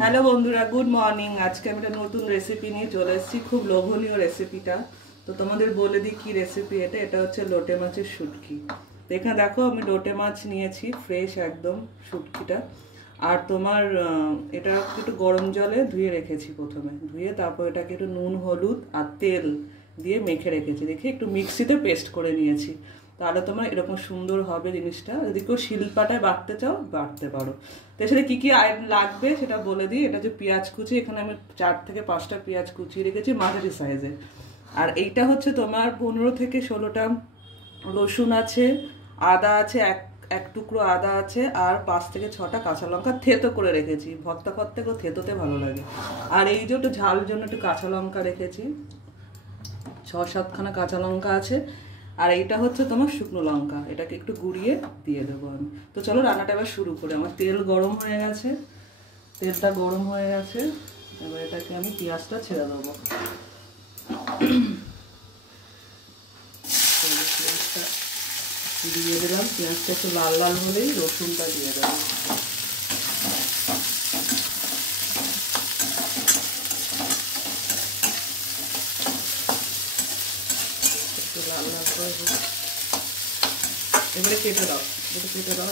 Hello বন্ধুরা, good morning. আজকে আমি একটা নতুন রেসিপি নিয়ে চলে এসেছি, খুব লোভনীয় রেসিপিটা। তো তোমাদের বলে দিই কি রেসিপি। এটা হচ্ছে লোটে মাছের শুটকি। তো এখানে দেখো আমি লোটে মাছ নিয়েছি, ফ্রেশ একদম শুটকিটা। আর তোমার এটা একটু গরম জলে ধুয়ে রেখেছি, প্রথমে ধুয়ে তারপর এটাকে একটু নুন হলুদ আর তেল দিয়ে মেখে রেখেছি, দেখি একটু মিক্সিতে পেস্ট করে নিয়েছি। তাহলে তোমার এরকম সুন্দর হবে জিনিসটা। যদি কেউ শিলপাটায় বাটতে চাও বাটতে পারো। তো সেটা কী কী লাগবে সেটা বলে দিই। এটা যে পেঁয়াজ কুচি, এখানে আমি 4 থেকে 5টা পেঁয়াজ কুচি রেখেছি মাঝারি সাইজে। আর এইটা হচ্ছে তোমার 15 থেকে 16টা রসুন আছে, আদা আছে, এক টুকরো আদা আছে, আর 5 থেকে 6টা কাঁচা লঙ্কা থেতো করে রেখেছি। ভর্তা করতে করে থেতোতে ভালো লাগে। আর এই যে একটু ঝাল জন্য একটু কাঁচা লঙ্কা রেখেছি, 6-7খানা কাঁচা লঙ্কা আছে। আর এইটা হচ্ছে তোমার শুকনো লঙ্কা, এটাকে একটু গুঁড়িয়ে দিয়ে দেবো আমি। তো চলো রান্নাটা এবার শুরু করি। আমার তেল গরম হয়ে গেছে, তেলটা গরম হয়ে গেছে। এবার এটাকে আমি পেঁয়াজটা ছেড়ে দেবো। পেঁয়াজটা দিয়ে দিলাম, পেঁয়াজটা একটু লাল লাল হলেই রসুনটা দিয়ে দেবো। একটু লাল লাল করে এবারে কেটে দাও, কেটে দাও।